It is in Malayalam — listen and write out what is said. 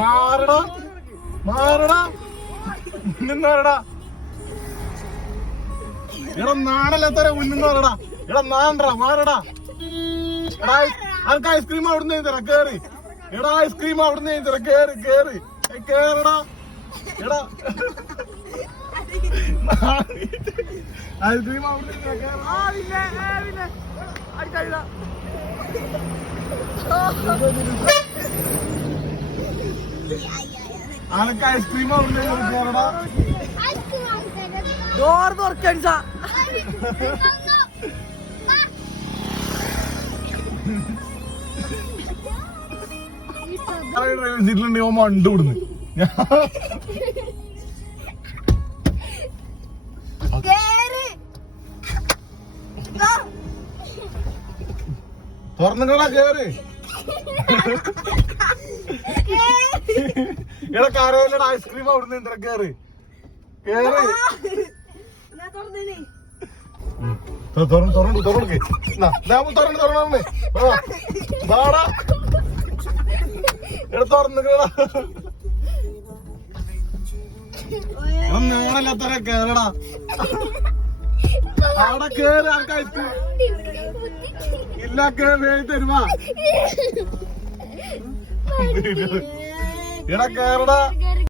മാറടാ മാറടാ മുന്നിന്നോരടാ എടാ നാണല്ലാത്തര മുന്നിന്നോരടാ എടാ നാണ്ടടാ മാറടാ എടാ അനക്ക് ഐസ്ക്രീം അവിടുന്ന് തരാ കേറി എടാ ഐസ്ക്രീം അവിടുന്ന് തരാ കേറി കേറി കേറടാ എടാ ഐസ്ക്രീം അവിടുന്ന് അനക്ക് ഐസ്ക്രീം അവിടുന്ന് കേറടാ ഡോർ തുറക്കാൻ ഡ്രൈവിംഗ് സീറ്റിലുണ്ട് ഓ മണ്ട് വിടുന്നു തുറന്നിട്ടാ കേറ് എടാ കരയിലടാ ഐസ്ക്രീം അവിടുന്ന് എന്താ കേറ് കേറ് തുറന്നു എടാ തുറന്നിട്ടാ നേടല്ലാത്തര കേറടാ അവിടെ കേറ് ആർക്ക് ഐസ്ക്രീം ഇല്ല കേറി തരുമാ എടാ കേറടാ